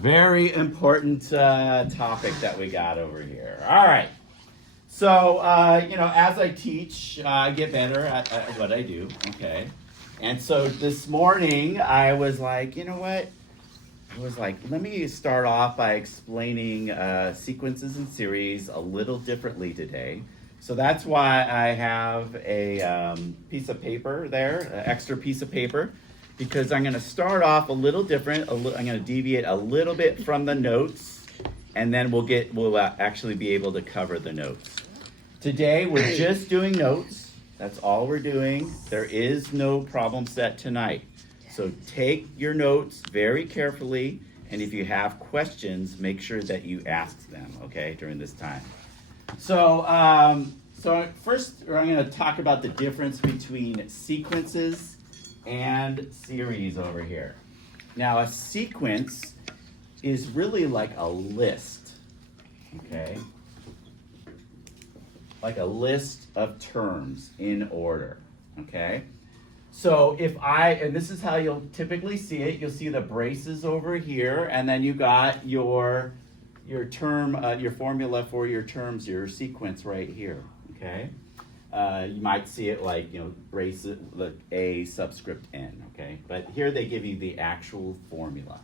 Very important topic that we got over here. All right. So, as I teach, I get better at what I do, okay? And so this morning, I was like, you know what? I was like, let me start off by explaining sequences and series a little differently today. So that's why I have a piece of paper there, an extra piece of paper, because I'm going to start off a little different. I'm going to deviate a little bit from the notes, and then we'll actually be able to cover the notes. Today we're just doing notes. That's all we're doing. There is no problem set tonight. So take your notes very carefully, and if you have questions, make sure that you ask them, okay, during this time. So first I'm going to talk about the difference between sequences and series over here. Now, a sequence is really like a list, okay? Like a list of terms in order, okay? So and this is how you'll typically see it. You'll see the braces over here, and then you got your term, your formula for your terms, your sequence right here, okay? You might see it like, braces, like A subscript N, okay? But here they give you the actual formula.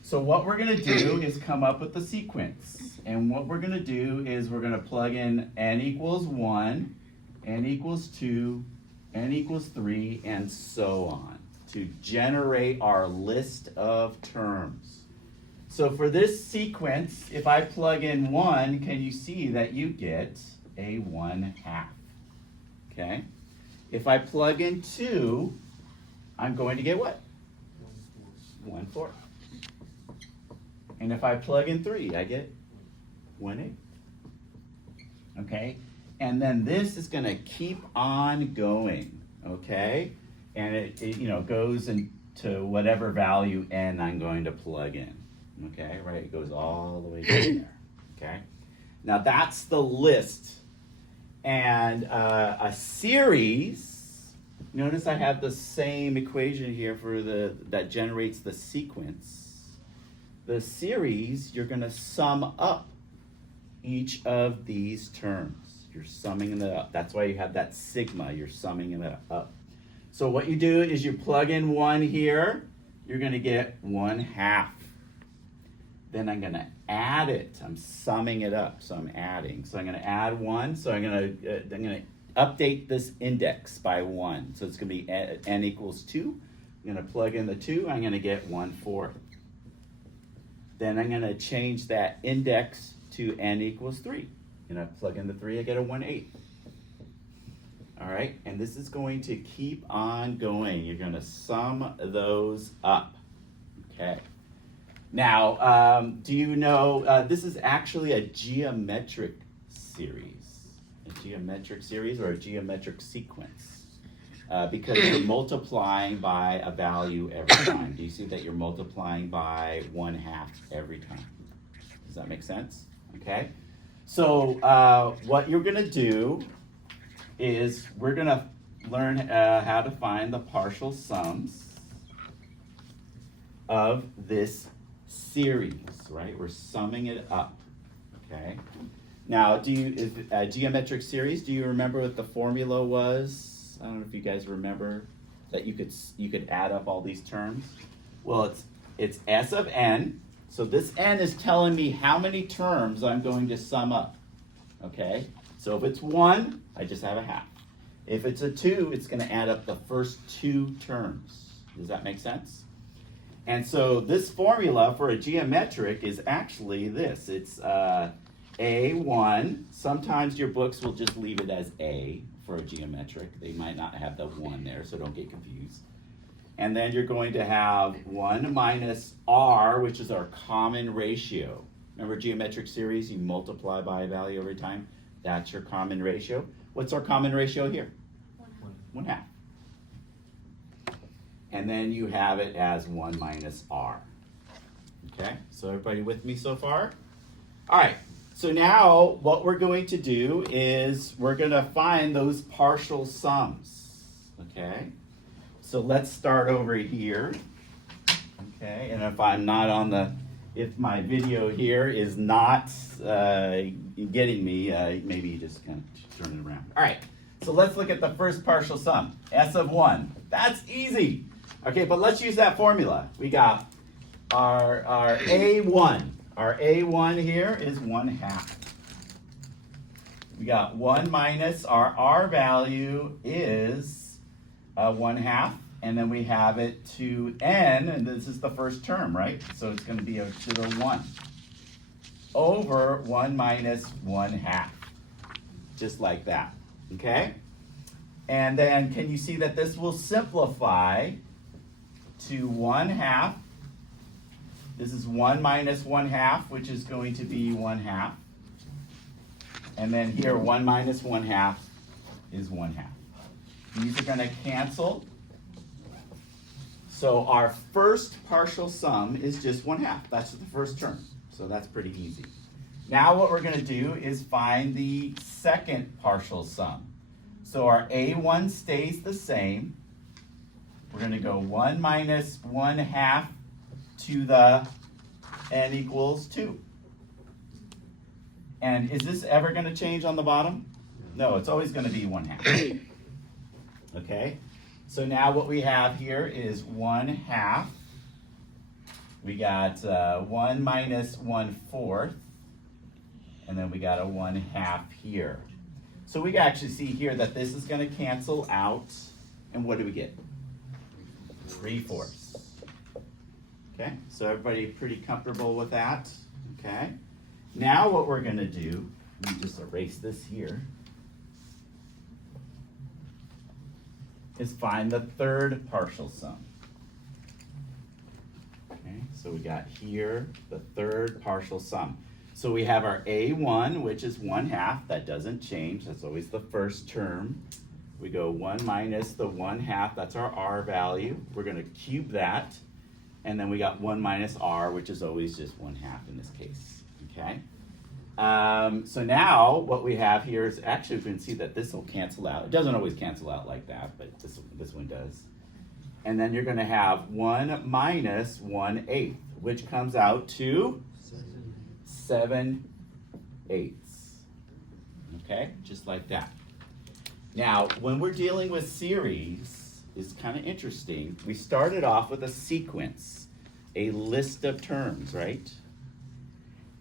So what we're going to do is come up with the sequence. And what we're going to do is we're going to plug in n equals 1, n equals 2, n equals 3, and so on to generate our list of terms. So for this sequence, if I plug in 1, can you see that you get a 1/2? Okay? If I plug in 2, I'm going to get what? 1/4. And if I plug in 3, I get 1/8. Okay? And then this is going to keep on going, okay? And it goes into whatever value n I'm going to plug in, okay? Right? It goes all the way down there, okay? Now that's the list. And a series, notice I have the same equation here that generates the sequence. The series, you're going to sum up each of these terms. You're summing it up. That's why you have that sigma. You're summing it up. So what you do is you plug in 1 here. You're going to get 1/2. Then I'm going to add it. I'm summing it up. So I'm adding. So I'm going to add 1. So I'm going to update this index by 1. So it's going to be n equals 2. I'm going to plug in the 2. I'm going to get 1/4. Then I'm going to change that index to n equals 3. And I plug in the 3, I get a 1/8. All right, and this is going to keep on going. You're going to sum those up. Okay. Now, do you know, this is actually a geometric series. A geometric series or a geometric sequence. Because you're multiplying by a value every time. Do you see that you're multiplying by 1/2 every time? Does that make sense? Okay. So what you're going to do is we're going to learn how to find the partial sums of this series, right? We're summing it up, okay? Now, geometric series, do you remember what the formula was? I don't know if you guys remember that you could add up all these terms. Well, it's S of n. So this n is telling me how many terms I'm going to sum up, okay? So if it's 1, I just have a 1/2. If it's a 2, it's going to add up the first 2 terms. Does that make sense? And so this formula for a geometric is actually this. It's A1. Sometimes your books will just leave it as A for a geometric. They might not have the 1 there, so don't get confused. And then you're going to have 1 minus r, which is our common ratio. Remember geometric series, you multiply by a value every time. That's your common ratio. What's our common ratio here? 1/2. And then you have it as 1 minus r. Okay, so everybody with me so far? All right, so now what we're going to do is we're going to find those partial sums. Okay? So let's start over here. Okay, and if I'm not on the if my video here is not getting me, maybe you just kind of turn it around. All right, so let's look at the first partial sum, S of 1. That's easy. Okay, but let's use that formula. We got our A1. Our A1 here is 1/2. We got 1 minus our R value is 1/2. And then we have it to n, and this is the first term, right? So it's going to be to the 1 over 1 minus 1/2, just like that, okay? And then can you see that this will simplify to 1/2? This is 1 minus 1/2, which is going to be 1/2. And then here, 1 minus 1/2 is 1/2. These are going to cancel. So our first partial sum is just 1/2. That's the first term. So that's pretty easy. Now what we're going to do is find the second partial sum. So our A1 stays the same. We're going to go 1 minus 1/2 to the n equals 2. And is this ever going to change on the bottom? No, it's always going to be 1/2. Okay? So now what we have here is 1/2. We got 1 minus 1/4. And then we got a 1/2 here. So we can actually see here that this is going to cancel out. And what do we get? 3/4. Okay, so everybody pretty comfortable with that? Okay. Now what we're going to do, let me just erase this here, is find the third partial sum. Okay, so we got here the third partial sum. So we have our A1, which is 1/2. That doesn't change. That's always the first term. We go 1 minus the 1/2. That's our R value. We're going to cube that. And then we got 1 minus R, which is always just 1/2 in this case. Okay? So now what we have here is actually we can see that this will cancel out. It doesn't always cancel out like that, but this one does. And then you're going to have 1 minus 1/8, which comes out to 7/8. Okay, just like that. Now, when we're dealing with series, it's kind of interesting. We started off with a sequence, a list of terms, right?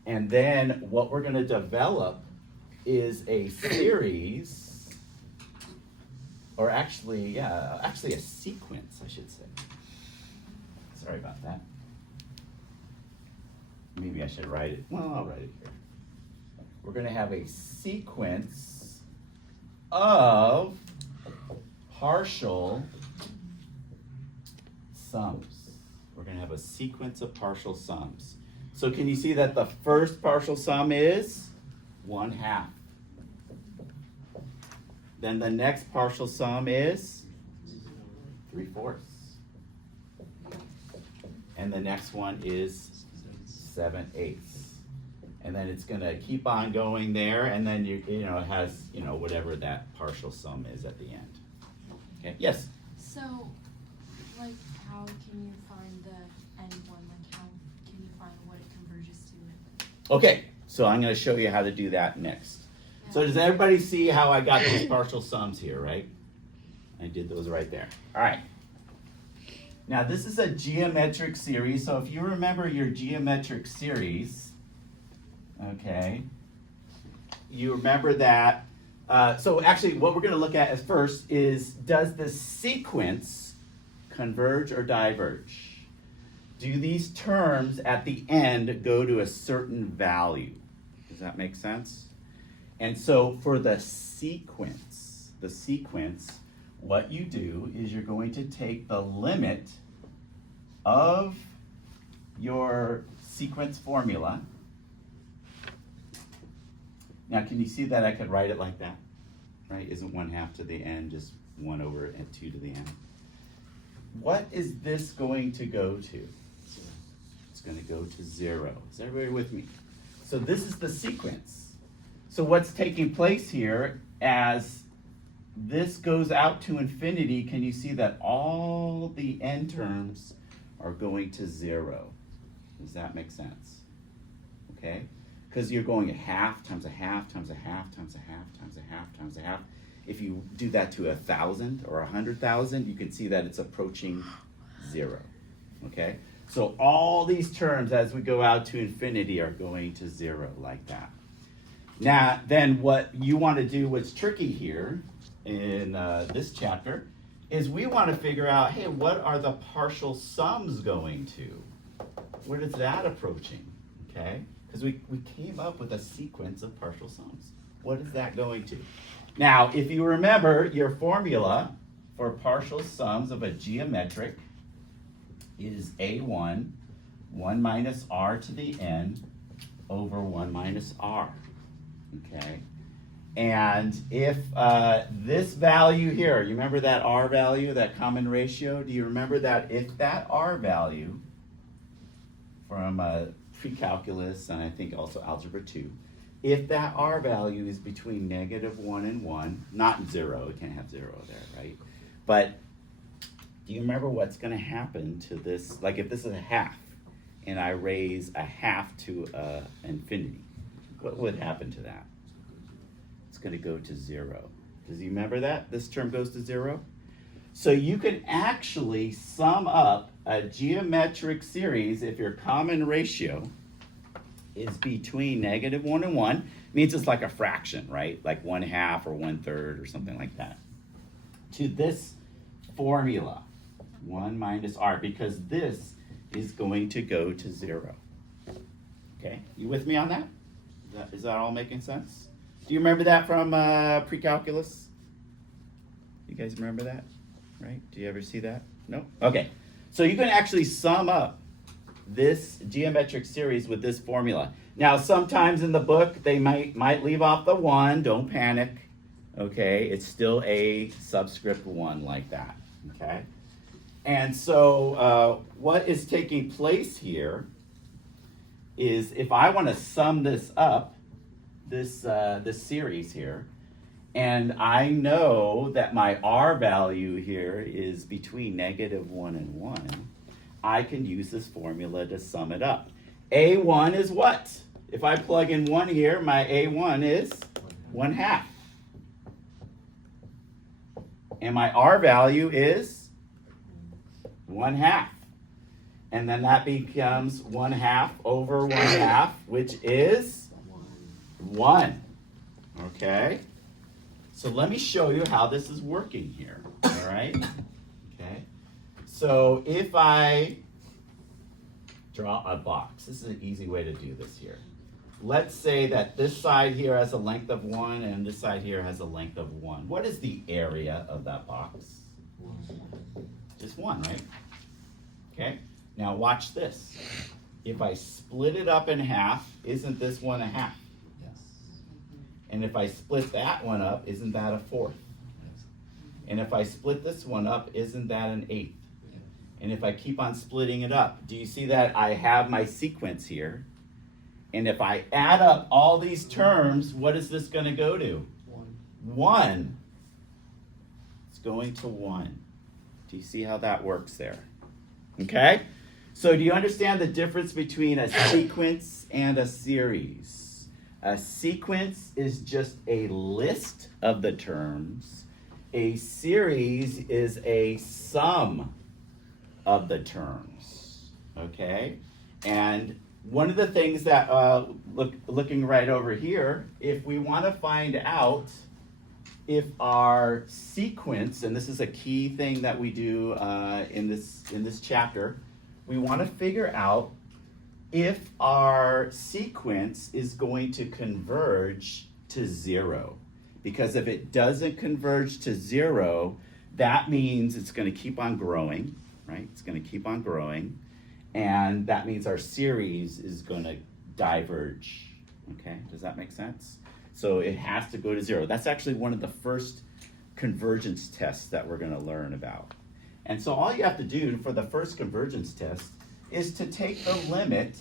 And then what we're going to develop is a series, or actually a sequence, I should say. Sorry about that. Maybe I should write it. Well, I'll write it here. We're going to have a sequence of partial sums. We're going to have a sequence of partial sums. So can you see that the first partial sum is 1/2? Then the next partial sum is 3/4. And the next one is 7/8. And then it's going to keep on going there, and then it has whatever that partial sum is at the end. Okay. Yes. So, like, how can you find the end one? Like, how can you find what it converges to? Okay. So I'm going to show you how to do that next. Yeah. So does everybody see how I got those partial sums here, right? I did those right there. All right. Now this is a geometric series. So if you remember your geometric series, okay, you remember that. So actually what we're going to look at as first is, does the sequence converge or diverge? Do these terms at the end go to a certain value? Does that make sense? And so for the sequence, what you do is you're going to take the limit of your sequence formula. Now, can you see that I could write it like that? Right? Isn't 1/2 to the n just 1 over and 2 to the n? What is this going to go to? It's going to go to 0. Is everybody with me? So this is the sequence. So what's taking place here as this goes out to infinity, can you see that all the n terms are going to 0? Does that make sense? Okay? Because you're going a half times a half times a half times a half times a half times a half. If you do that to 1,000 or 100,000, you can see that it's approaching 0. Okay? So all these terms as we go out to infinity are going to 0 like that. Now, then what you want to do, what's tricky here in this chapter, is we want to figure out, hey, what are the partial sums going to? What is that approaching? Okay? Because we came up with a sequence of partial sums. What is that going to? Now, if you remember your formula for partial sums of a geometric is A1, 1 minus r to the n over 1 minus r. Okay? And if this value here, you remember that r value, that common ratio? Do you remember that if that r value from pre-calculus and I think also algebra 2, if that r value is between -1 and 1, not 0, it can't have 0 there, right? But do you remember what's going to happen to this? Like if this is a half and I raise a half to infinity, what would happen to that? It's going to go to 0. Does you remember that? This term goes to 0? So you can actually sum up a geometric series if your common ratio is between -1 and 1. Means it's like a fraction, right? Like 1/2 or 1/3 or something like that. To this formula, 1 minus r, because this is going to go to 0. Okay, you with me on that? Is that all making sense? Do you remember that from pre-calculus? You guys remember that? Right? Do you ever see that? No? Okay. So you can actually sum up this geometric series with this formula. Now, sometimes in the book, they might leave off the 1. Don't panic. Okay? It's still a subscript 1 like that. Okay? And so what is taking place here is if I want to sum this up, this series here, and I know that my r value here is between -1 and 1, I can use this formula to sum it up. A1 is what? If I plug in 1 here, my A1 is 1/2. And my r value is 1/2. And then that becomes 1/2 over 1/2, which is 1. Okay? So let me show you how this is working here. All right? Okay? So if I draw a box, this is an easy way to do this here. Let's say that this side here has a length of 1 and this side here has a length of 1. What is the area of that box? Just 1, right? Okay? Now watch this. If I split it up in half, isn't this 1/2? Yes. And if I split that one up, isn't that a 4th? Yes. And if I split this one up, isn't that an 1/8? And if I keep on splitting it up, do you see that I have my sequence here? And if I add up all these terms, what is this going to go to? 1. It's going to 1. Do you see how that works there? Okay? So do you understand the difference between a sequence and a series? A sequence is just a list of the terms. A series is a sum of the terms. Okay? And one of the things that, looking right over here, if we want to find out if our sequence, and this is a key thing that we do in this chapter, we want to figure out if our sequence is going to converge to 0. Because if it doesn't converge to 0, that means it's going to keep on growing, right? It's going to keep on growing. And that means our series is going to diverge. Okay, does that make sense? So it has to go to 0. That's actually one of the first convergence tests that we're going to learn about. And so all you have to do for the first convergence test is to take the limit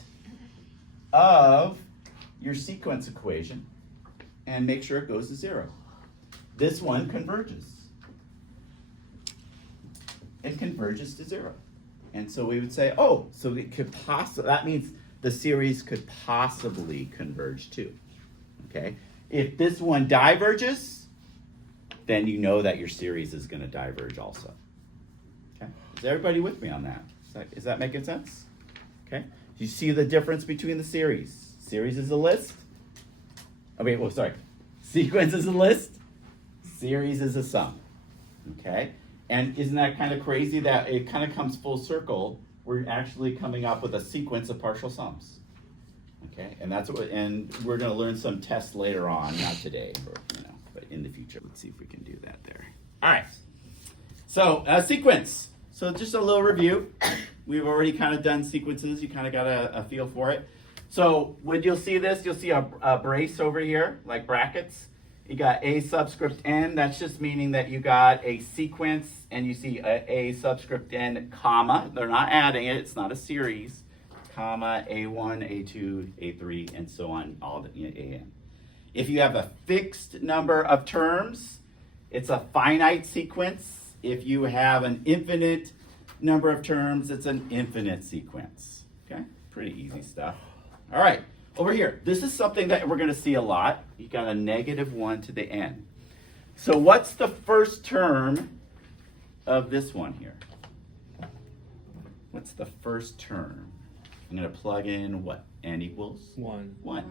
of your sequence equation and make sure it goes to 0. This one converges. It converges to 0. And so we would say, oh, so it could that means the series could possibly converge too. Okay? If this one diverges, then you know that your series is going to diverge also. Okay? Is everybody with me on that? Is that making sense? Okay? You see the difference between the series. Series is a list. Oh, wait, well, sorry. Sequence is a list. Series is a sum. Okay? And isn't that kind of crazy that it kind of comes full circle? We're actually coming up with a sequence of partial sums. Okay? And that's what, and we're going to learn some tests later on, not today, but in the future. Let's see if we can do that there. All right. So, sequence. So just a little review. We've already kind of done sequences. You kind of got a feel for it. So when you'll see this, you'll see a brace over here, like brackets. You got a subscript n. That's just meaning that you got a sequence, and you see a subscript n, comma. They're not adding it. It's not a series. Comma, a1, a2, a3, and so on, all the an. If you have a fixed number of terms, it's a finite sequence. If you have an infinite number of terms, it's an infinite sequence. Okay? Pretty easy stuff. All right, over here. This is something that we're going to see a lot. You got a -1 to the n. So what's the first term of this one here? What's the first term? I'm going to plug in what? N equals? 1. 1.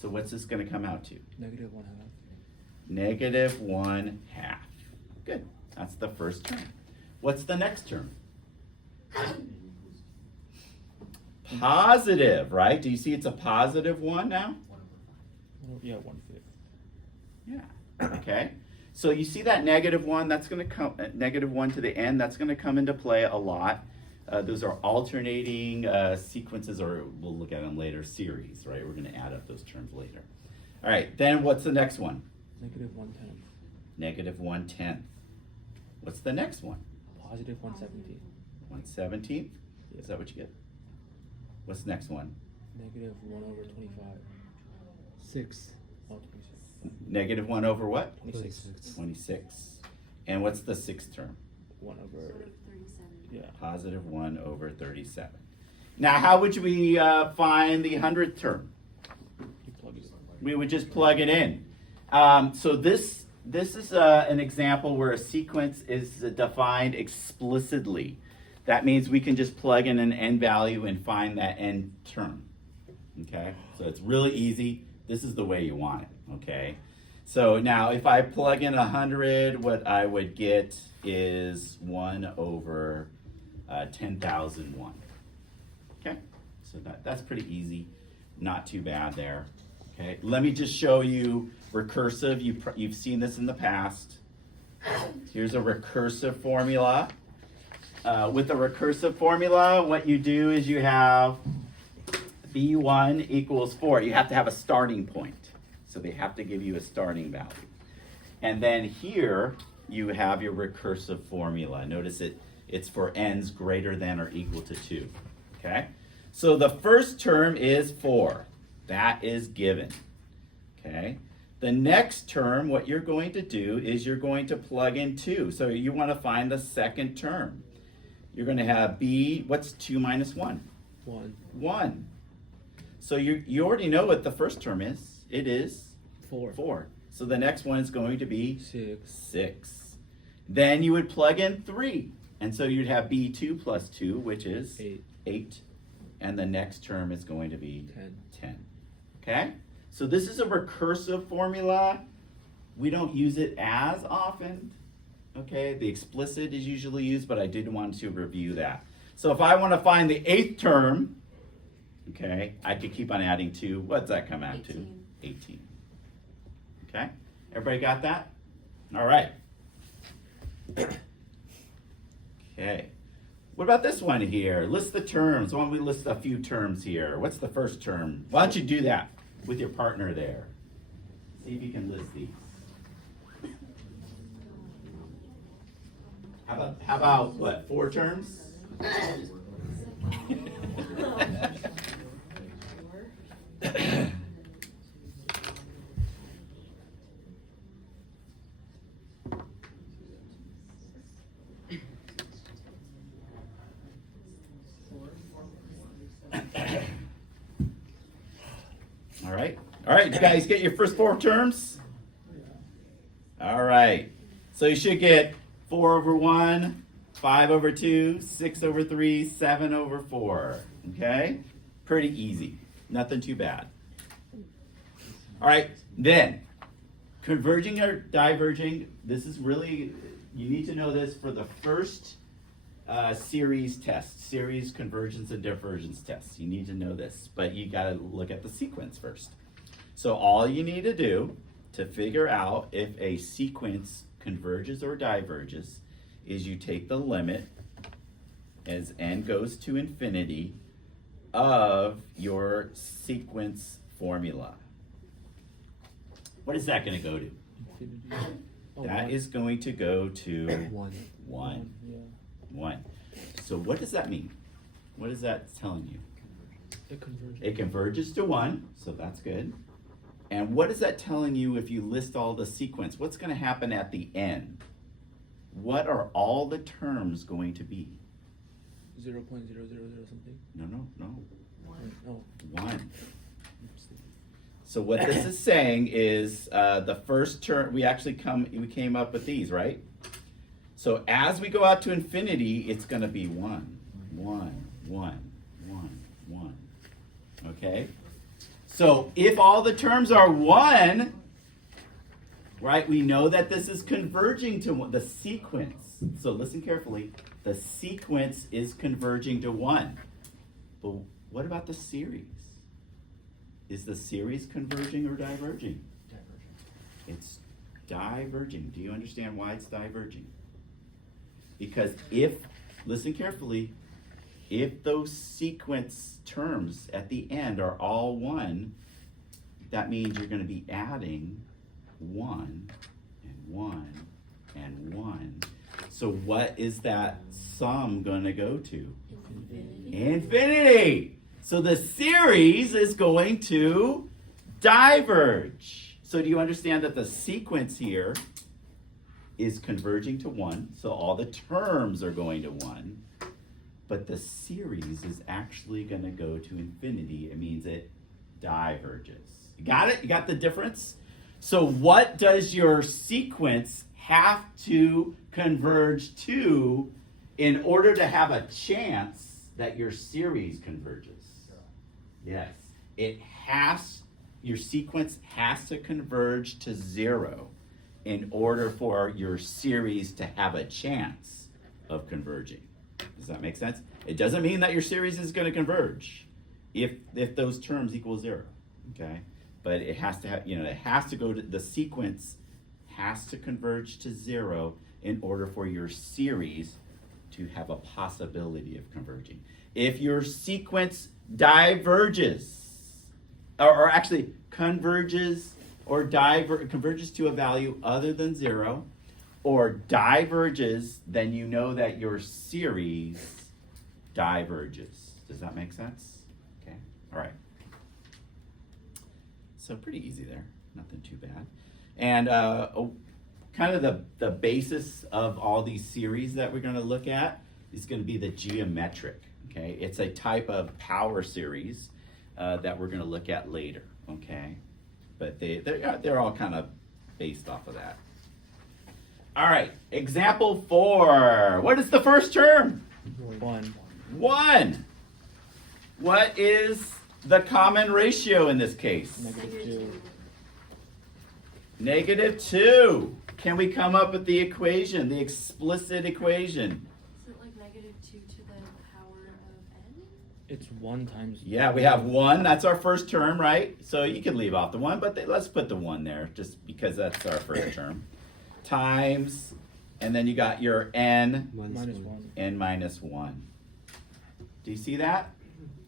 So what's this going to come out to? -1/2. -1/2. Good. That's the first term. What's the next term? Positive, right? Do you see it's a +1 now? Yeah, 1/5. Yeah. Okay. So you see that -1, that's going to come, -1 to the n, that's going to come into play a lot. Those are alternating sequences, or we'll look at them later, series, right? We're going to add up those terms later. All right, then what's the next one? -1/10. -1/10. What's the next one? +1/17. 1/17? Is that what you get? What's the next one? -1/25. 6. Oh, 26. -1 over what? 26. 26. And what's the sixth term? 1/37. Yeah. +1 over 37. Now, how would we find the 100th term? You plug it in. We would just plug it in. So this is an example where a sequence is defined explicitly. That means we can just plug in an n value and find that n term. Okay? So it's really easy. This is the way you want it. Okay? So now if I plug in 100, what I would get is 1 over 10,001. Okay? So that's pretty easy. Not too bad there. Okay? Let me just show you recursive. You've seen this in the past. Here's a recursive formula. With a recursive formula, what you do is you have b1 equals 4. You have to have a starting point. So they have to give you a starting value. And then here you have your recursive formula. Notice it's for n's greater than or equal to 2. Okay? So the first term is 4. That is given. Okay? The next term, what you're going to do is you're going to plug in 2. So you want to find the second term. You're going to have b, what's 2 minus 1? 1. 1. So you already know what the first term is. It is 4. 4. So the next one is going to be 6. 6. Then you would plug in 3. And so you'd have b2 plus 2, which is 8. 8. And the next term is going to be 10. 10. Okay? So this is a recursive formula. We don't use it as often. Okay? The explicit is usually used, but I did want to review that. So if I want to find the 8th term, okay, I could keep on adding 2. What does that come out to? 18. Okay? Everybody got that? All right. Okay. What about this one here? List the terms. Why don't we list a few terms here? What's the first term? Why don't you do that with your partner there? See if you can list these. How about what? 4 terms? All right, you guys get your first 4 terms? All right, so you should get 4 over 1, 5 over 2, 6 over 3, 7 over 4, okay? Pretty easy, nothing too bad. All right, then, converging or diverging, this is really, you need to know this for the first series test, series convergence and divergence tests. You need to know this, but you gotta look at the sequence first. So all you need to do to figure out if a sequence converges or diverges is you take the limit as n goes to infinity of your sequence formula. What is that going to go to? Infinity. Oh, That one. is going to go to 1. 1. Yeah. 1. So what does that mean? What is that telling you? It converges. It converges to 1, so that's good. And what is that telling you if you list all the sequence? What's going to happen at the end? What are all the terms going to be? 0.000 something. No. Oh. 1. So what this is saying is the first term, we came up with these, right? So as we go out to infinity, it's going to be 1, 1, 1, 1, 1. Okay? So if all the terms are 1, right, we know that this is converging to 1, the sequence. So listen carefully. The sequence is converging to 1. But what about the series? Is the series converging or diverging? Diverging. It's diverging. Do you understand why it's diverging? Because listen carefully, if those sequence terms at the end are all 1, that means you're going to be adding 1 and 1 and 1. So what is that sum going to go to? Infinity. So the series is going to diverge. So do you understand that the sequence here is converging to 1? So all the terms are going to 1. But the series is actually going to go to infinity. It means it diverges. You got it? You got the difference? So what does your sequence have to converge to in order to have a chance that your series converges? Yes. Your sequence has to converge to 0 in order for your series to have a chance of converging. Does that make sense? It doesn't mean that your series is going to converge if those terms equal 0. Okay? But it has to have, it has to go to, the sequence has to converge to 0 in order for your series to have a possibility of converging. If your sequence diverges, or actually converges or converges to a value other than 0, or diverges, then you know that your series diverges. Does that make sense? Okay, all right. So pretty easy there, nothing too bad. And kind of the basis of all these series that we're going to look at is going to be the geometric. Okay, it's a type of power series that we're going to look at later. Okay, but they're all kind of based off of that. All right, example 4. What is the first term? 1. 1. What is the common ratio in this case? -2. -2. Can we come up with the equation, the explicit equation? Is it like -2 to the power of n? It's 1 times. Yeah, we have 1. That's our first term, right? So you can leave off the 1, but let's put the 1 there just because that's our first term. Times, and then you got your n, -1. n minus 1. Do you see that?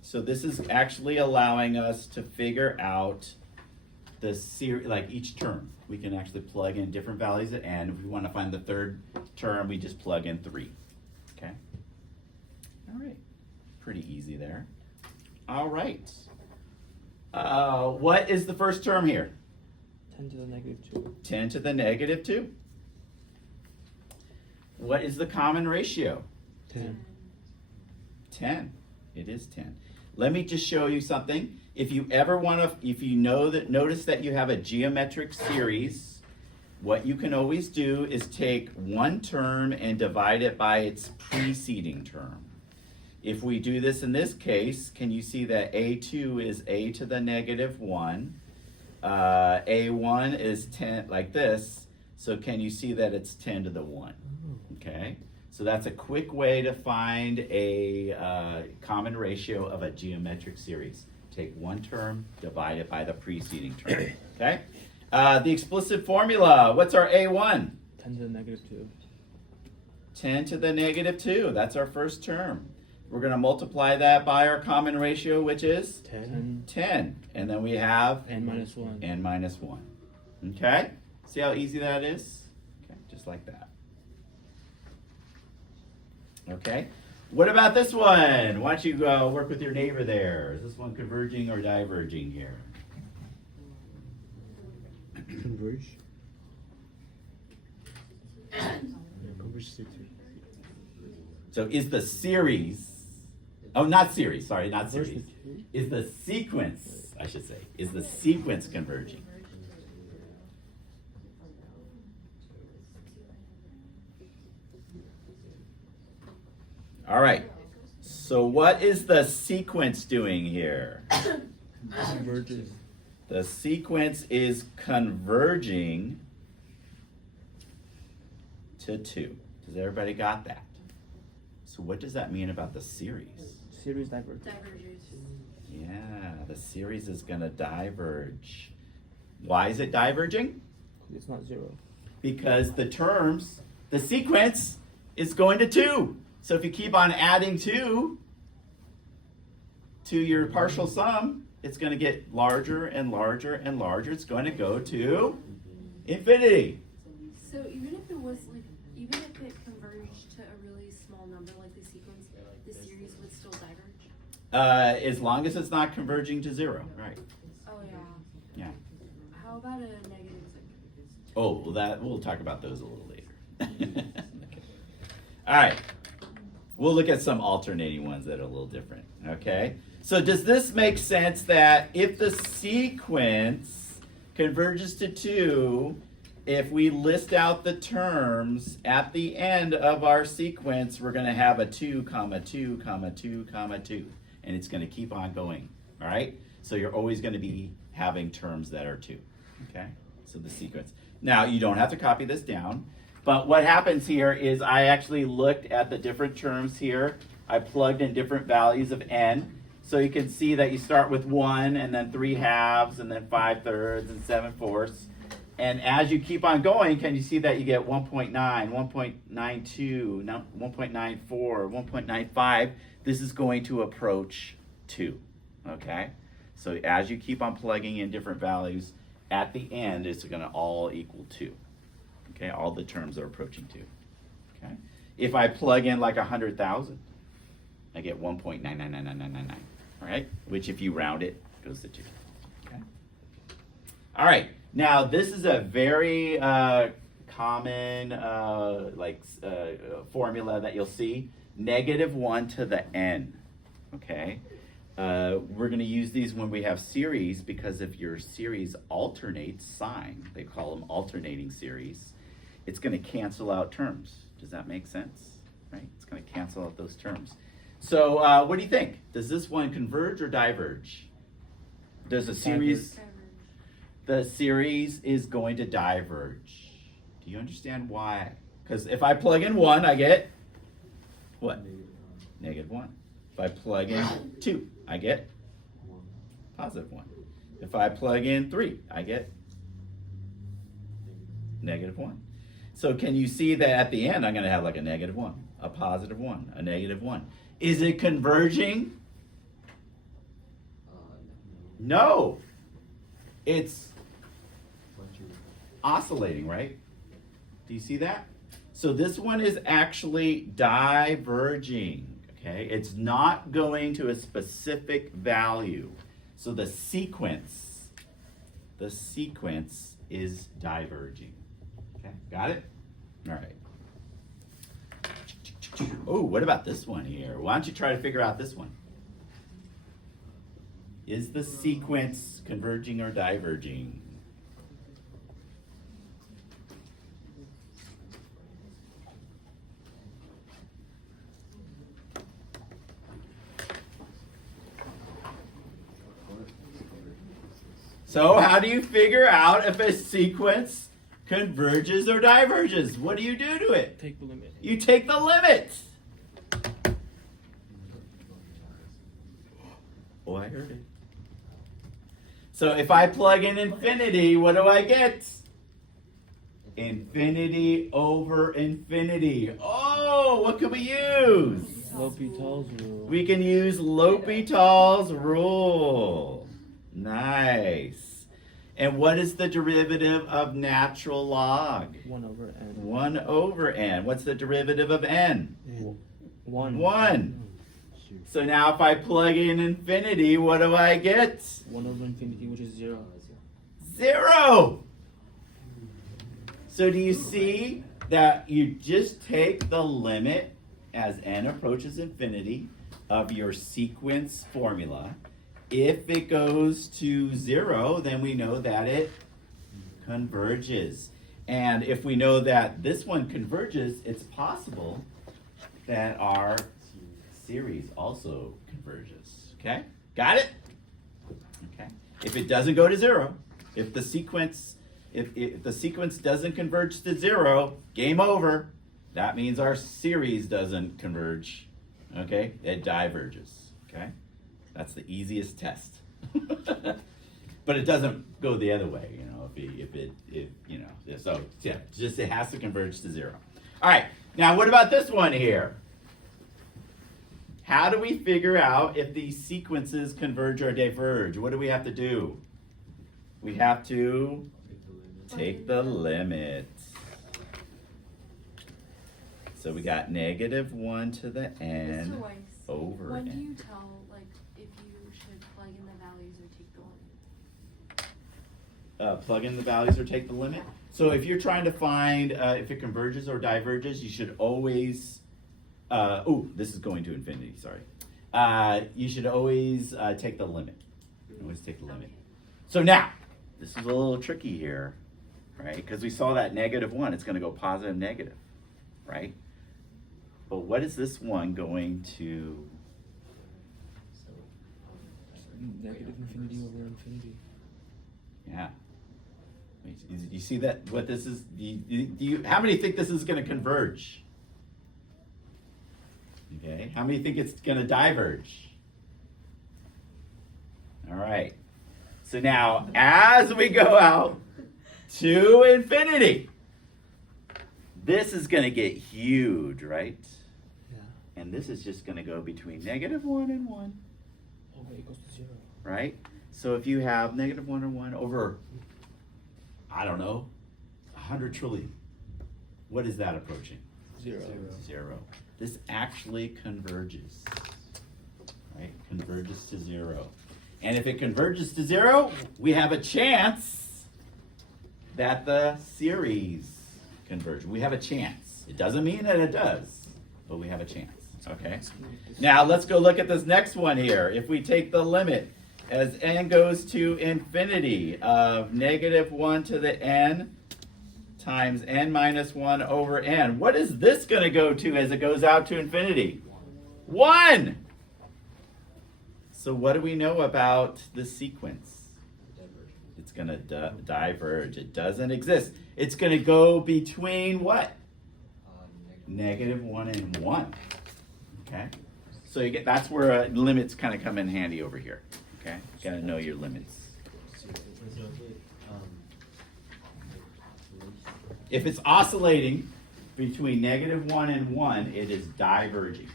So this is actually allowing us to figure out the series, like each term. We can actually plug in different values at n. If we want to find the third term, we just plug in 3. Okay? All right. Pretty easy there. All right. What is the first term here? 10 to the -2. 10 to the -2. What is the common ratio? 10. 10. It is 10. Let me just show you something. if you ever want to, if you notice that you have a geometric series, what you can always do is take one term and divide it by its preceding term. If we do this in this case, can you see that a2 is a to the negative 1? A1 is 10, like this. So can you see that it's 10 to the 1? Okay, so that's a quick way to find a common ratio of a geometric series. Take one term, divide it by the preceding term. Okay, the explicit formula, what's our A1? 10 to the negative 2. 10 to the negative 2, that's our first term. We're going to multiply that by our common ratio, which is 10. 10. And then we have N minus 1. n minus 1. Okay? See how easy that is? Okay, just like that. Okay? What about this one? Why don't you work with your neighbor there? Is this one converging or diverging here? Converge. Yeah, converge to 2. So is the series, oh, not series, sorry, not Converge series. to 2? Is the sequence, I should say, is the sequence converging? All right. So what is the sequence doing here? Converges. The sequence is converging to 2. Does everybody got that? So what does that mean about the series? Series diverges. Diverges. Yeah, the series is going to diverge. Why is it diverging? It's not 0. Because the terms, the sequence is going to 2. So if you keep on adding 2 to your partial sum, it's going to get larger and larger and larger. It's going to go to infinity. So even if it was like, even if it converged to a really small number like the sequence, the series would still diverge? As long as it's not converging to 0, right? Oh yeah. Yeah. How about a negative? Oh, well, we'll talk about those a little later. Okay. All right. We'll look at some alternating ones that are a little different, okay? So does this make sense that if the sequence converges to 2, if we list out the terms at the end of our sequence, we're going to have a 2, comma 2, comma 2, comma 2, and it's going to keep on going, all right? So you're always going to be having terms that are 2, okay? So the sequence. Now, you don't have to copy this down. But what happens here is I actually looked at the different terms here. I plugged in different values of n. So you can see that you start with 1 and then 3 halves and then 5/3 and 7/4. And as you keep on going, can you see that you get 1.9, 1.92, 1.94, 1.95. This is going to approach 2, okay? So as you keep on plugging in different values, at the end, it's going to all equal 2. Okay, all the terms are approaching 2. Okay, if I plug in like 100,000, I get 1.999999. All right, which if you round it goes to 2. Okay. All right. Now this is a very common formula that you'll see: -1 to the n. Okay. We're going to use these when we have series because if your series alternates sign, they call them alternating series, it's going to cancel out terms. Does that make sense? Right? It's going to cancel out those terms. So what do you think? Does this one converge or diverge? Does the series... Diverge. The series is going to diverge. Do you understand why? Because if I plug in 1, I get what? -1. If I plug in 2, I get +1. If I plug in 3, I get -1. So can you see that at the end I'm going to have like a -1, a +1, a -1. Is it converging? No. It's oscillating, right? Do you see that? So this one is actually diverging, okay? It's not going to a specific value. So the sequence is diverging. Okay, got it? All right. Oh, what about this one here? Why don't you try to figure out this one? Is the sequence converging or diverging? So how do you figure out if a sequence converges or diverges? What do you do to it? Take the limit. You take the limit. Oh, I heard it. So if I plug in infinity, what do I get? Infinity over infinity. Oh, what can we use? L'Hopital's rule. We can use L'Hopital's rule. Nice. And what is the derivative of natural log? 1 over n. 1 over n. What's the derivative of n? 1. 1. So now if I plug in infinity, what do I get? 1 over infinity, which is 0. 0. So do you see that you just take the limit as n approaches infinity of your sequence formula? If it goes to 0, then we know that it converges. And if we know that this one converges, it's possible that our series also converges. Okay? Got it? Okay. If it doesn't go to 0, if the sequence doesn't converge to 0, game over. That means our series doesn't converge. Okay? It diverges. Okay? That's the easiest test. But it doesn't go the other way, you know, so yeah, just it has to converge to 0. All right, now what about this one here? How do we figure out if these sequences converge or diverge? What do we have to do? We have to take the limit. So we got -1 to the n Mr. Weiss, over when do n. you tell, like, if you should plug in the values or take the limit? Plug in the values or take the limit. So if you're trying to find if it converges or diverges, you should always, this is going to infinity, sorry. You should always take the limit. Always take the limit. So now, this is a little tricky here, right? Because we saw that -1, it's going to go positive, negative, right? But what is this one going to? Negative infinity over infinity. Yeah. You see that? What this is? How many think this is going to converge? Okay. How many think it's going to diverge? All right. So now, as we go out to infinity, this is going to get huge, right? Yeah. And this is just going to go between -1 and 1, Oh, but it goes to 0. right? So if you have -1 or 1 over, I don't know, 100 trillion, what is that approaching? 0. 0. This actually converges, right? Converges to 0. And if it converges to 0, we have a chance that the series converges. We have a chance. It doesn't mean that it does, but we have a chance, okay? Now let's go look at this next one here. If we take the limit as n goes to infinity of -1 to the n times n minus 1 over n. What is this going to go to as it goes out to infinity? 1! So what do we know about the sequence? It's going to diverge. It doesn't exist. It's going to go between what? -1 and 1. Okay? So you get, that's where limits kind of come in handy over here. Okay? You got to know your limits. If it's oscillating between -1 and 1, it is diverging.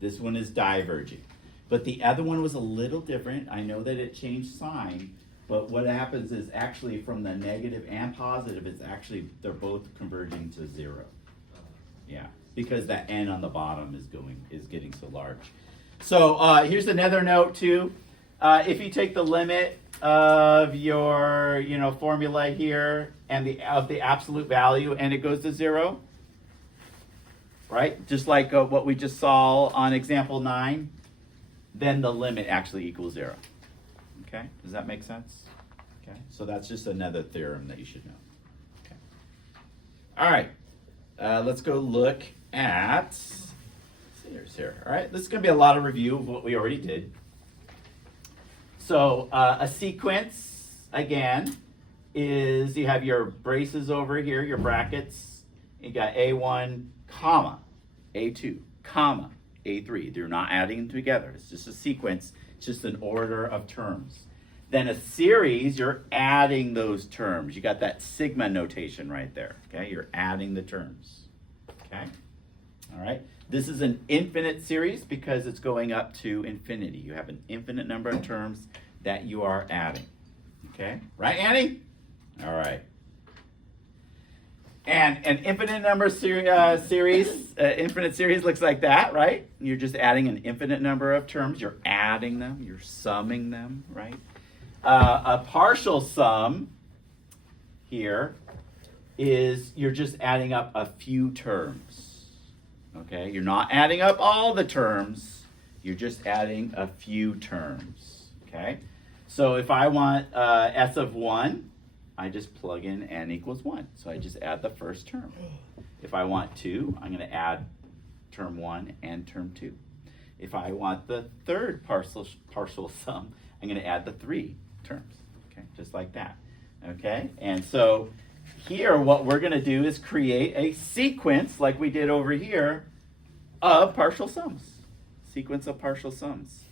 This one is diverging. But the other one was a little different. I know that it changed sign, but what happens is actually from the negative and positive, it's actually, they're both converging to 0. Yeah, because that n on the bottom is getting so large. So here's another note too. If you take the limit of your formula here and of the absolute value and it goes to 0, right? Just like what we just saw on example 9. then the limit actually equals 0. Okay, does that make sense? Okay, so that's just another theorem that you should know. Okay. All right, let's go look at series here. All right, this is going to be a lot of review of what we already did. So a sequence, again, is you have your braces over here, your brackets. You got A1, comma, A2, comma, A3. They're not adding them together. It's just a sequence. It's just an order of terms. Then a series, you're adding those terms. You got that sigma notation right there. Okay, you're adding the terms. Okay, all right. This is an infinite series because it's going up to infinity. You have an infinite number of terms that you are adding. Okay, right, Annie? All right. And an infinite number infinite series looks like that, right? You're just adding an infinite number of terms. You're adding them. You're summing them, right? A partial sum here is you're just adding up a few terms. Okay? You're not adding up all the terms. You're just adding a few terms. Okay? So if I want s of 1, I just plug in n equals 1. So I just add the first term. If I want 2, I'm going to add term 1 and term 2. If I want the third partial sum, I'm going to add the 3 terms. Okay, just like that. Okay, and so here what we're going to do is create a sequence like we did over here of partial sums. Sequence of partial sums.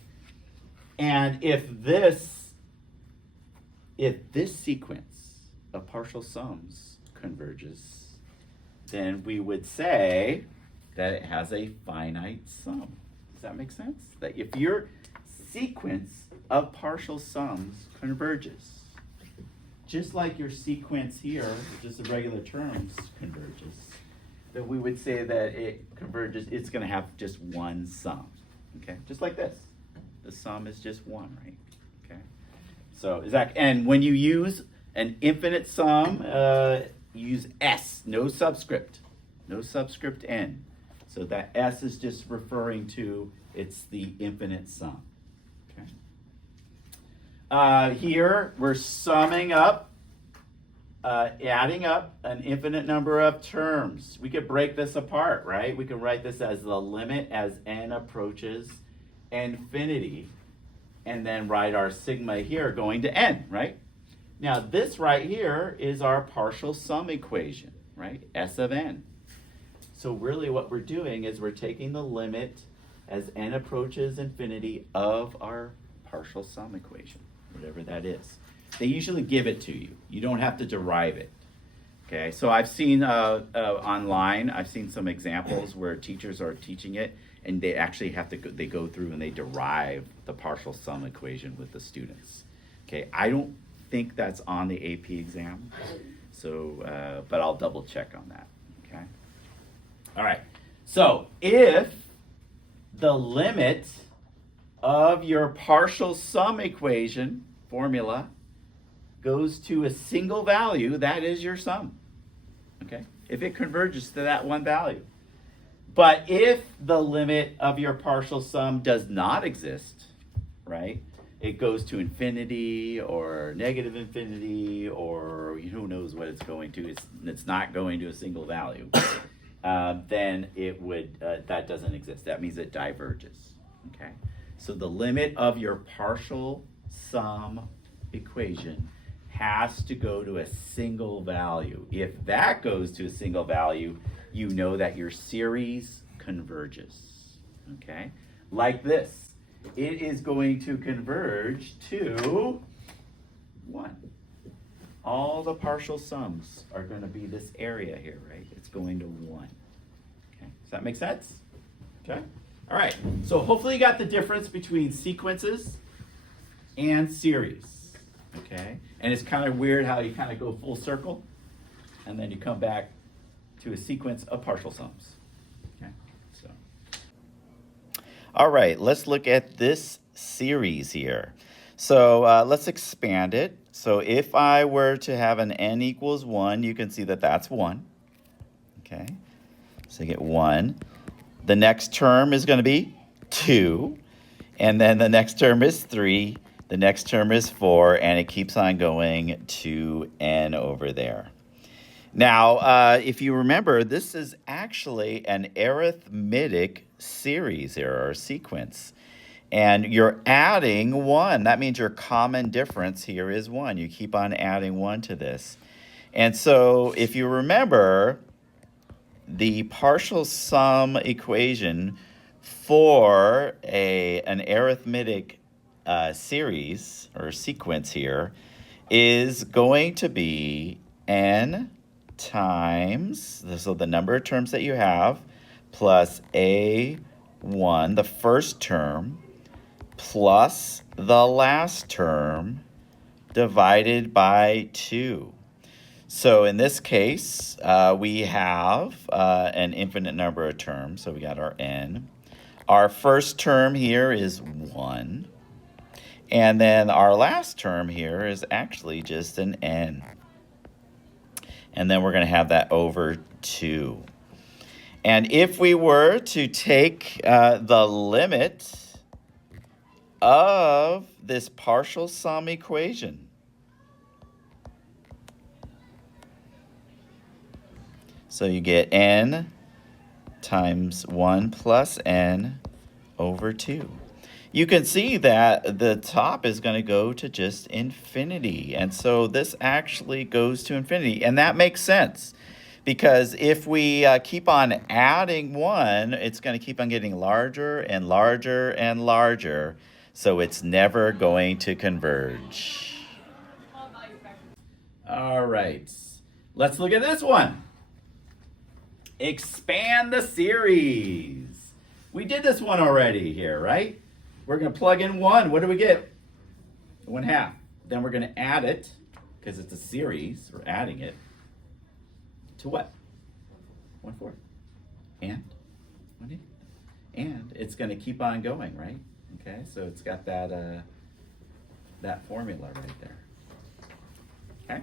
And if this sequence of partial sums converges, then we would say that it has a finite sum. Does that make sense? That if your sequence of partial sums converges, just like your sequence here, just the regular terms converges, then we would say that it converges, it's going to have just one sum. Okay, just like this. The sum is just 1, right? Okay. So is that, and when you use an infinite sum, use S, no subscript n. So that S is just referring to it's the infinite sum. Okay. Here we're summing up, adding up an infinite number of terms. We could break this apart, right? We can write this as the limit as n approaches infinity, and then write our sigma here going to n, right? Now this right here is our partial sum equation, right? S of n. So really what we're doing is we're taking the limit as n approaches infinity of our partial sum equation, whatever that is. They usually give it to you. You don't have to derive it. Okay, so I've seen online, I've seen some examples where teachers are teaching it and they actually have to they go through and they derive the partial sum equation with the students. Okay, I don't think that's on the AP exam, so but I'll double check on that. Okay. All right. So if the limit of your partial sum equation formula goes to a single value, that is your sum. Okay. If it converges to that one value. But if the limit of your partial sum does not exist, right? It goes to infinity or negative infinity or who knows what it's going to. It's not going to a single value. Then it would, that doesn't exist. That means it diverges. Okay. So the limit of your partial sum equation has to go to a single value. If that goes to a single value, you know that your series converges. Okay? Like this. It is going to converge to 1. All the partial sums are going to be this area here, right? It's going to 1. Okay? Does that make sense? Okay? All right. So hopefully you got the difference between sequences and series. Okay? And it's kind of weird how you kind of go full circle and then you come back to a sequence of partial sums. Okay? So. All right, let's look at this series here. So let's expand it. So if I were to have an n equals 1, you can see that that's 1. Okay, so I get 1. The next term is going to be 2. And then the next term is 3. The next term is 4, and it keeps on going to n over there. Now, if you remember, this is actually an arithmetic series here, or sequence. And you're adding 1. That means your common difference here is 1. You keep on adding 1 to this. And so if you remember, the partial sum equation for an arithmetic series or sequence here is going to be n times, so the number of terms that you have, plus a1, the first term, plus the last term divided by 2. So in this case, we have an infinite number of terms, so we got our n. Our first term here is 1. And then our last term here is actually just an n. And then we're going to have that over 2. And if we were to take the limit of this partial sum equation, so you get n times 1 plus n over 2. You can see that the top is going to go to just infinity. And so this actually goes to infinity. And that makes sense, because if we keep on adding 1, it's going to keep on getting larger and larger and larger. So it's never going to converge. All right. Let's look at this one. Expand the series. We did this one already here, right? We're going to plug in 1. What do we get? 1/2. Then we're going to add it, because it's a series. We're adding it to what? 1/4. And 1/8. And it's going to keep on going, right? Okay, so it's got that that formula right there. Okay.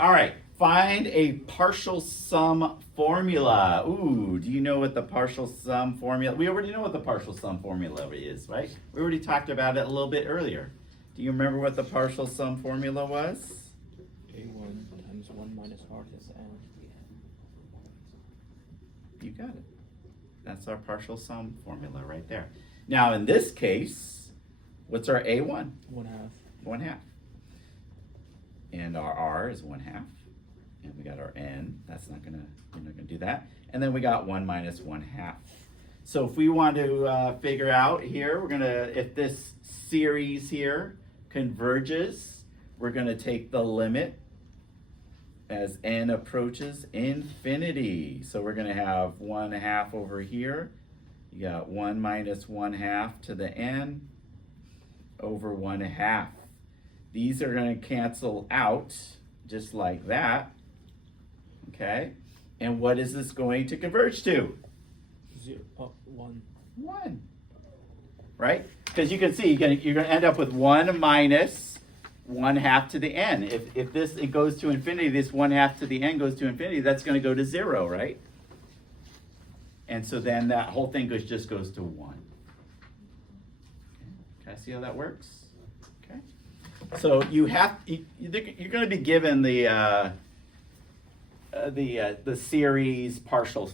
All right. Find a partial sum formula. Ooh, do you know what the partial sum formula? We already know what the partial sum formula is, right? We already talked about it a little bit earlier. Do you remember what the partial sum formula was? a1 times 1 minus r is n. You got it. That's our partial sum formula right there. Now, in this case, what's our a1? 1/2. 1/2. And our r is 1/2. And we got our n. We're not gonna do that. And then we got 1 minus 1/2. So if we want to figure out here, if this series here converges, we're gonna take the limit as n approaches infinity. So we're gonna have 1/2 over here. You got 1 minus 1/2 to the n over 1/2. These are gonna cancel out just like that. Okay, and what is this going to converge to? 1. 1, right? Because you can see you're going to end up with 1 minus 1/2 to the n. If it goes to infinity, this 1/2 to the n goes to infinity, that's going to go to 0, right? And so then that whole thing just goes to 1. Okay. Can I see how that works? Okay. So you're going to be given the series partial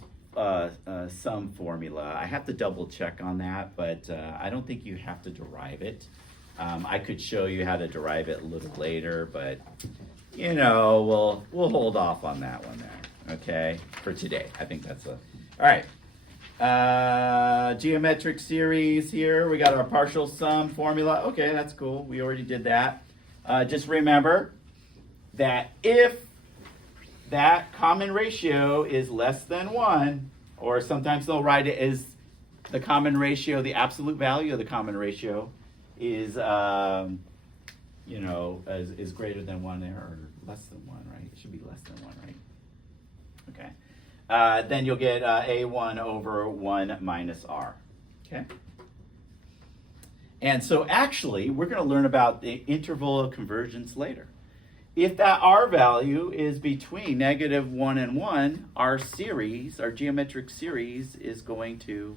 sum formula. I have to double check on that, but I don't think you have to derive it. I could show you how to derive it a little later, but we'll hold off on that one there. Okay, for today. I think that's all right. Geometric series here. We got our partial sum formula. Okay, that's cool. We already did that. Just remember that if that common ratio is less than 1, or sometimes they'll write it as the common ratio, the absolute value of the common ratio is is greater than 1 there, or less than 1, right? It should be less than 1, right? Okay. Then you'll get a1 over 1 minus r. Okay. And so actually, we're going to learn about the interval of convergence later. If that r value is between -1 and 1, our geometric series is going to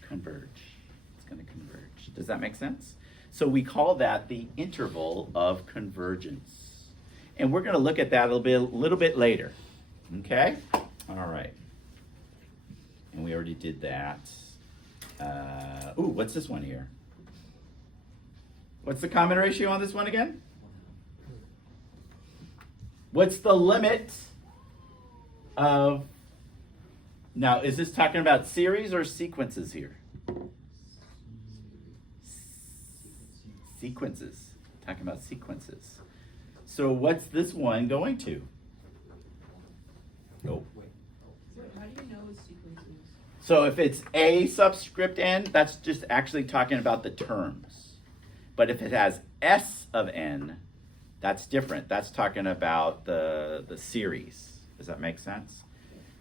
converge. It's going to converge. Does that make sense? So we call that the interval of convergence. And we're going to look at that a little bit later. Okay? All right. And we already did that. What's this one here? What's the common ratio on this one again? What's the limit of... Now, is this talking about series or sequences here? Sequences. Talking about sequences. So what's this one going to? Oh. How do you know it's sequences? So if it's a subscript n, that's just actually talking about the terms. But if it has s of n, that's different. That's talking about the series. Does that make sense?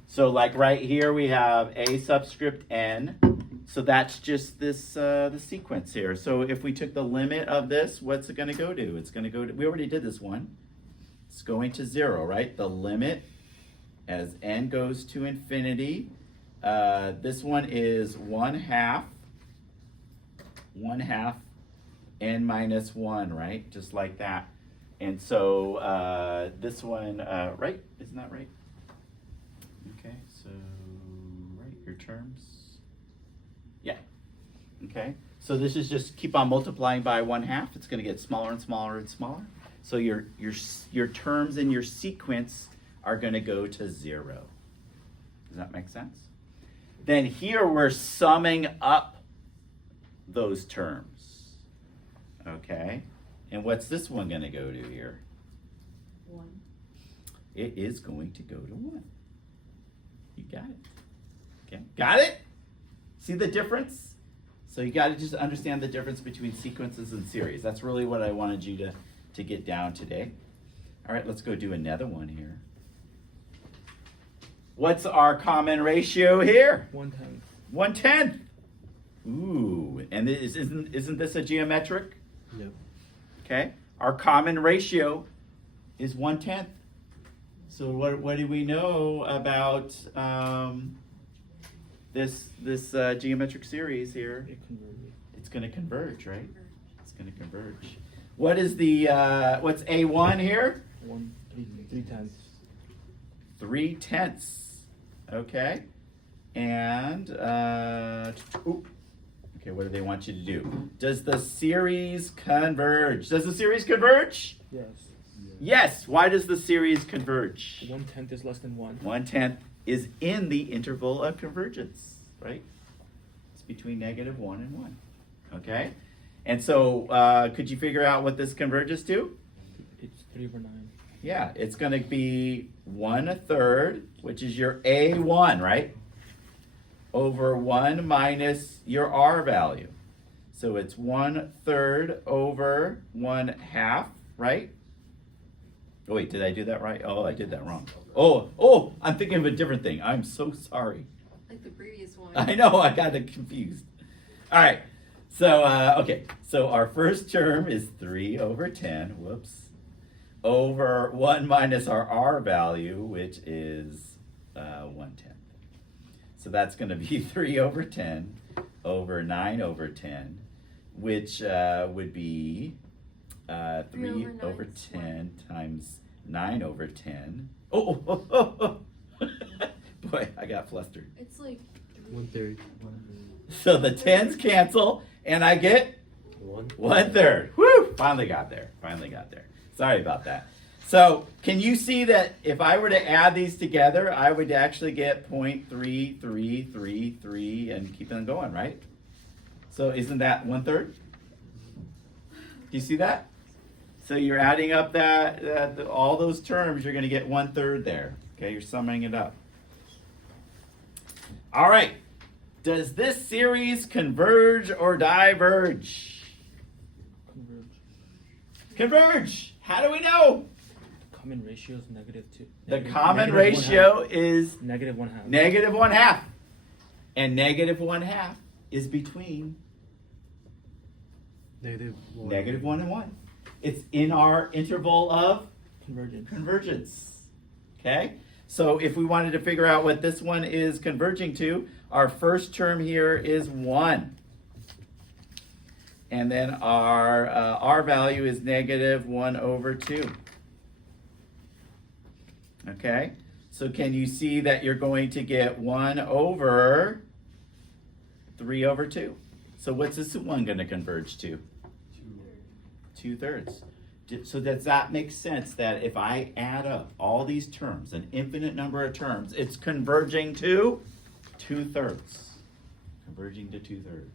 So like right here we have a subscript n. So that's just this the sequence here. So if we took the limit of this, what's it going to go to? It's going to go to, we already did this one. It's going to 0, right? The limit as n goes to infinity. This one is 1/2 n minus 1, right? Just like that. And so this one, right? Isn't that right? Okay, so, right, your terms. Yeah. Okay, so this is just keep on multiplying by 1/2. It's going to get smaller and smaller and smaller. So your terms in your sequence are going to go to 0. Does that make sense? Then here we're summing up those terms. Okay, and what's this one going to go to here? 1. It is going to go to 1. You got it. Okay, got it? See the difference? So you got to just understand the difference between sequences and series. That's really what I wanted you to get down today. All right, let's go do another one here. What's our common ratio here? 1/10. 1/10. Ooh, and isn't this a geometric? No. Okay, our common ratio is 1/10. So what do we know about this geometric series here? It converges. It's going to converge, right? It's going to converge. What is the what's A1 here? 3/10. 3/10. Okay, and okay, what do they want you to do? Does the series converge? Does the series converge? Yes. Yes. Why does the series converge? 1/10 is less than 1. 1/10 is in the interval of convergence, right? It's between -1 and 1. Okay, and so could you figure out what this converges to? It's 3/9. Yeah, it's going to be 1/3, which is your A1, right? Over 1 minus your R value. So it's 1/3 over 1/2, right? Oh, wait, did I do that right? Oh, I did that wrong. Oh, I'm thinking of a different thing. I'm so sorry. Like the previous one. I know, I got it confused. All right, so, okay. So our first term is 3/10, whoops, over 1 minus our R value, which is 1/10. So that's going to be 3/10 over 9/10, which would be 3/10 times 9/10. Oh. Boy, I got flustered. It's like 1/3. So the 10s cancel, and I get 1/3. Woo! Finally got there. Sorry about that. So can you see that if I were to add these together, I would actually get 0.3333 and keep on going, right? So isn't that 1/3? Do you see that? So you're adding up all those terms, you're going to get 1/3 there. Okay, you're summing it up. All right. Does this series converge or diverge? Converge. How do we know? The common ratio is -2. The common ratio is -1/2. -1/2. And -1/2 is between -1 and 1. It's in our interval of convergence. Okay? So if we wanted to figure out what this one is converging to, our first term here is 1. And then our R value is negative 1 over 2. Okay? So can you see that you're going to get 1 over 3 over 2? So what's this one going to converge to? 2/3. So does that make sense that if I add up all these terms, an infinite number of terms, it's converging to 2/3. Converging to 2/3. Isn't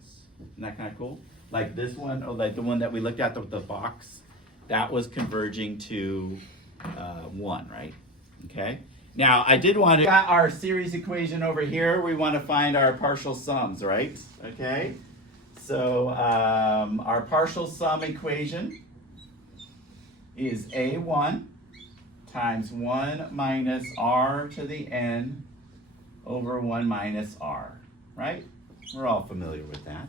that kind of cool? Like this one, or like the one that we looked at, the box, that was converging to 1, right? Okay. Now I did want to, got our series equation over here. We want to find our partial sums, right? Okay. So our partial sum equation is A1 times 1 minus r to the n over 1 minus r, right? We're all familiar with that.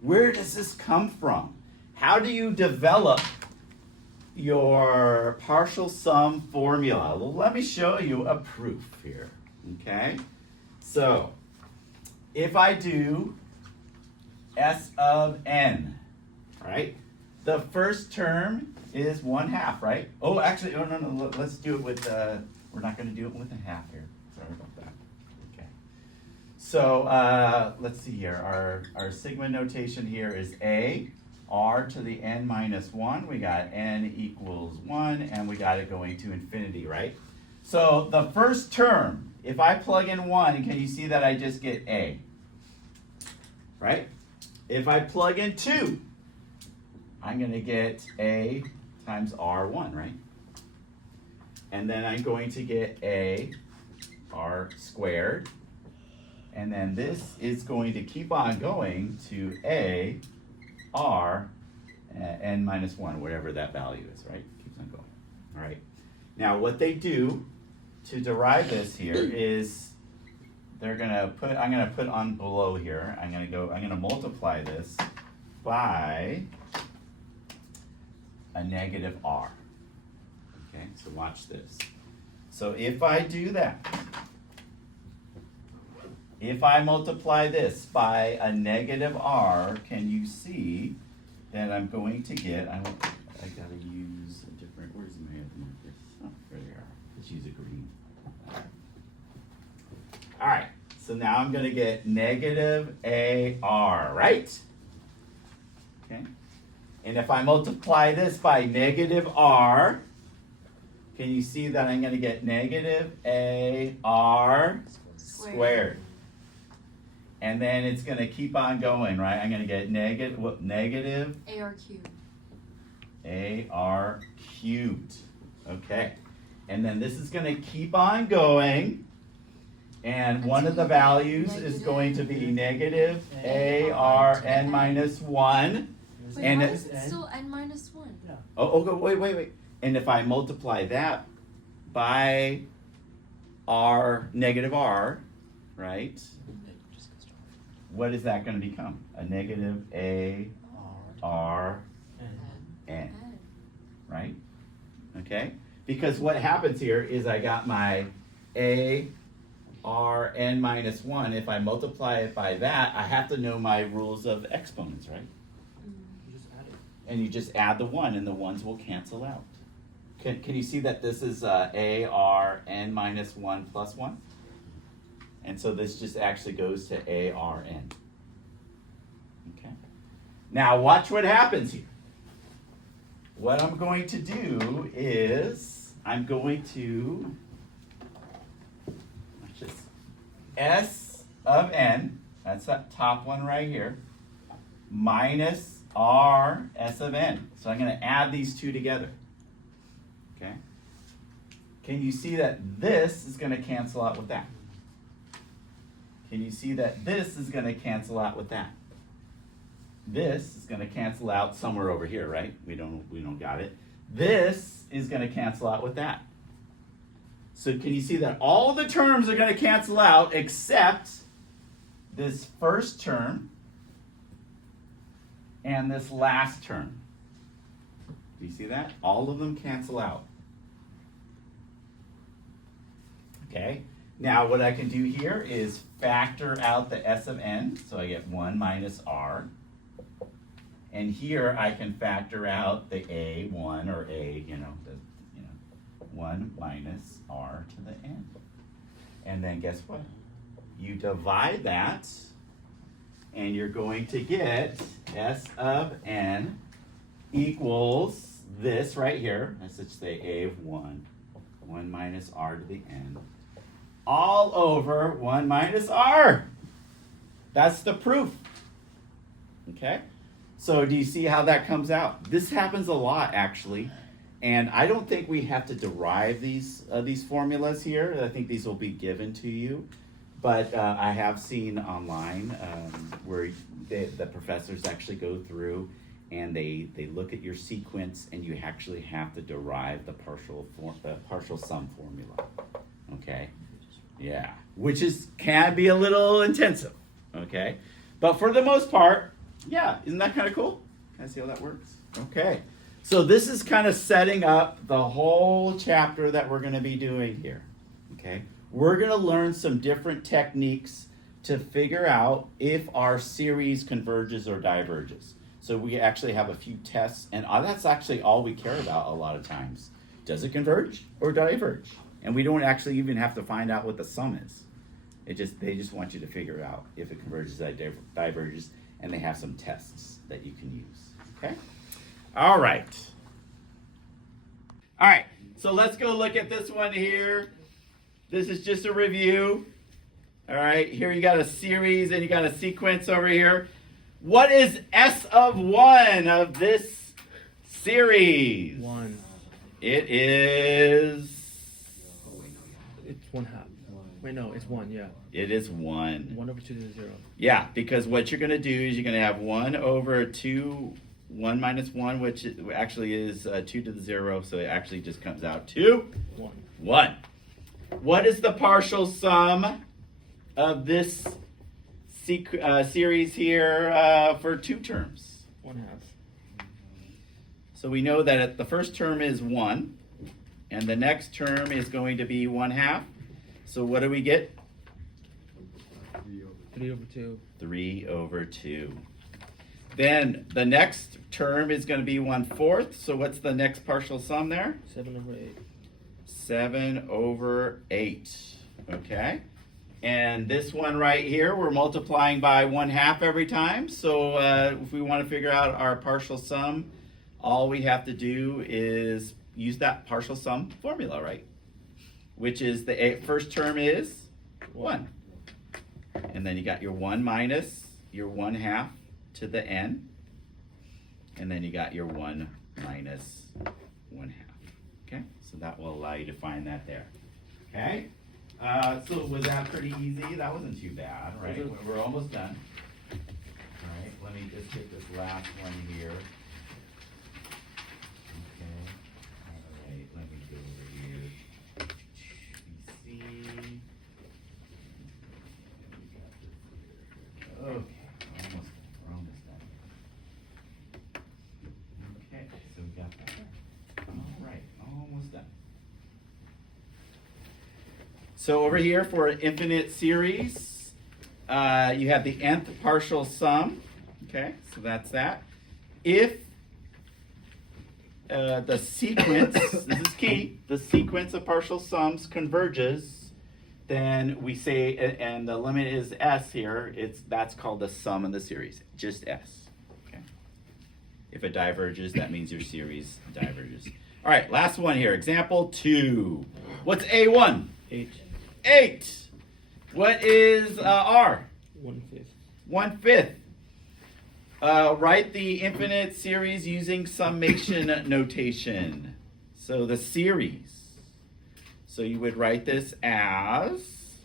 Where does this come from? How do you develop your partial sum formula? Well, let me show you a proof here, okay? So, if I do S of n, right? The first term is 1/2, right? Oh, actually, oh, no, let's do it with, we're not gonna do it with a half here. Sorry about that. Okay. So, let's see here. Our sigma notation here is A, r to the n minus 1. We got n equals 1, and we got it going to infinity, right? So, the first term, if I plug in 1, can you see that I just get A? Right? If I plug in 2, I'm going to get A times R1, right? And then I'm going to get A R squared. And then this is going to keep on going to A R n minus 1, whatever that value is, right? Keeps on going. All right. Now what they do to derive this here is they're gonna put, I'm gonna put on below here, I'm gonna multiply this by a negative r. Okay, so watch this. So if I do that, if I multiply this by a negative r, can you see that I'm going to get, I gotta use a different, where's my other markers? Oh, there they are. Let's use a green. All right, so now I'm gonna get negative AR, right? Okay. And if I multiply this by negative R, can you see that I'm gonna get negative AR squared? And then it's gonna keep on going, right? I'm gonna get negative AR cubed. AR cubed. Okay. And then this is gonna keep on going. And one of the values is going to be negative AR n minus 1. Wait, And why it- is it still n minus 1? Wait. And if I multiply that by R, negative R, right? What is that going to become? A negative AR n, N. right? Okay? Because what happens here is I got my AR n minus 1. If I multiply it by that, I have to know my rules of exponents, right? You just add it. And you just add the 1, and the 1s will cancel out. Can you see that this is AR n minus 1 plus 1? And so this just actually goes to ARN. Okay. Now watch what happens here. What I'm going to do is I'm going to, watch this, S of n, that's that top one right here, minus R S of n. So I'm going to add these two together. Okay. Can you see that this is going to cancel out with that? Can you see that this is going to cancel out with that? This is going to cancel out somewhere over here, right? We don't got it. This is going to cancel out with that. So can you see that all the terms are going to cancel out except this first term and this last term? Do you see that? All of them cancel out. Okay. Now what I can do here is factor out the S of n, so I get 1 minus R. And here I can factor out the A1 or A, 1 minus r to the n. And then guess what? You divide that, and you're going to get S of n equals this right here. Let's just say A of 1 minus r to the n, all over 1 minus r. That's the proof. Okay? So do you see how that comes out? This happens a lot, actually. And I don't think we have to derive these formulas here. I think these will be given to you. But I have seen online where the professors actually go through and they look at your sequence, and you actually have to derive the partial sum formula. Okay? Yeah. Which can be a little intensive. Okay? But for the most part, yeah, isn't that kind of cool? Can I see how that works? Okay. So this is kind of setting up the whole chapter that we're going to be doing here. Okay? We're going to learn some different techniques to figure out if our series converges or diverges. So we actually have a few tests, and that's actually all we care about a lot of times. Does it converge or diverge? And we don't actually even have to find out what the sum is. They just want you to figure out if it converges or diverges, and they have some tests that you can use. Okay? All right. All right. So let's go look at this one here. This is just a review. All right. Here you got a series and you got a sequence over here. What is S of 1 of this series? 1. It is... It's 1/2. Wait, no, it's 1, yeah. It is 1. 1 over 2 to the 0. Yeah, because what you're going to do is you're going to have 1 over 2, 1 minus 1, which actually is 2 to the 0, so it actually just comes out to 1. 1. What is the partial sum of this series here for 2 terms? 1/2. So we know that the first term is 1, and the next term is going to be 1/2. So what do we get? 3 over 2. 3 over 2. Then the next term is going to be 1/4. So what's the next partial sum there? 7 over 8. 7 over 8. Okay. And this one right here, we're multiplying by 1/2 every time. So if we want to figure out our partial sum, all we have to do is use that partial sum formula, right? Which is the first term is 1. And then you got your 1 minus your 1/2 to the n. And then you got your 1 minus 1/2. Okay? So that will allow you to find that there. Okay? So was that pretty easy? That wasn't too bad, right? We're almost done. All right, let me just get this last one here. Okay. All right, let me go over here. BC. Okay, we're almost done. Okay, so we got that. All right, almost done. So over here for an infinite series, you have the nth partial sum. Okay, so that's that. If the sequence, this is key, the sequence of partial sums converges, then we say, and the limit is s here, that's called the sum of the series, just s. Okay. If it diverges, that means your series diverges. All right, last one here, example 2. What's A1? 8. 8. What is R? 1/5. 1/5. Write the infinite series using summation notation. So the series. So you would write this as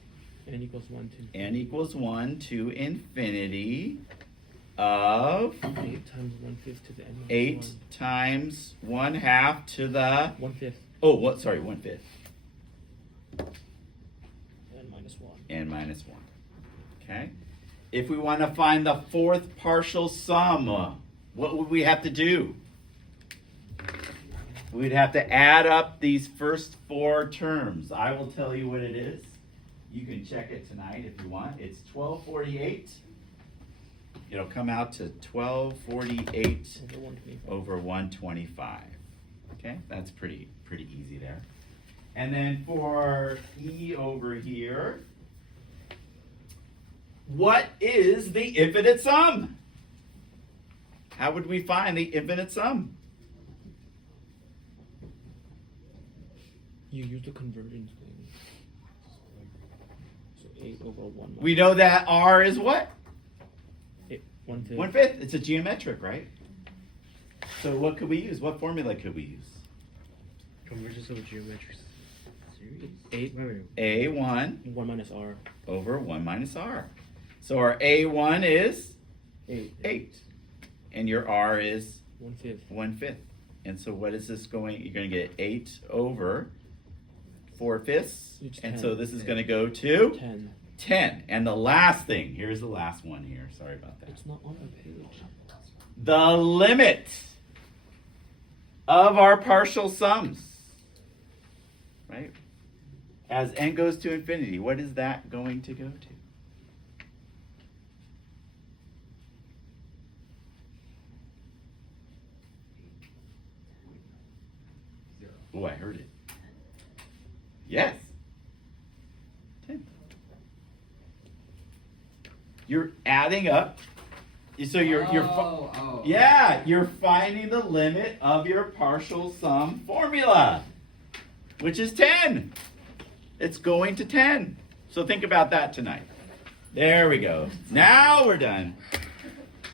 N equals 1 to n equals 1 to infinity of 8 times 1/5 to the n minus 8 1. times 1/2 to the 1/5. oh what sorry 1/5 N minus 1. n minus 1. Okay. If we want to find the fourth partial sum, what would we have to do? We'd have to add up these first 4 terms. I will tell you what it is. You can check it tonight if you want. It's 1248 It'll come out to 1248 Over 125. over 125. Okay, that's pretty easy there. And then for E over here, what is the infinite sum? How would we find the infinite sum? You use the convergence thing. So 8 over 1 We know that R is what? 1/5. 1/5. It's a geometric, right? So what could we use? What formula could we use? Convergence of geometric series. 8 Wait. A1 1 minus R. over 1 minus R. So our A1 is 8. 8. And your R is 1/5. 1/5. And so what is this going? You're going to get 8 over 4/5. It's And 10. so this is going to go to 10. 10. And the last thing, here's the last one here. Sorry about that. It's not on the page. The limit of our partial sums, right? As n goes to infinity, what is that going to go to? Oh, I heard it. Yes. 10. You're adding up. So you're yeah, you're finding the limit of your partial sum formula, which is 10. It's going to 10. So think about that tonight. There we go. Now we're done.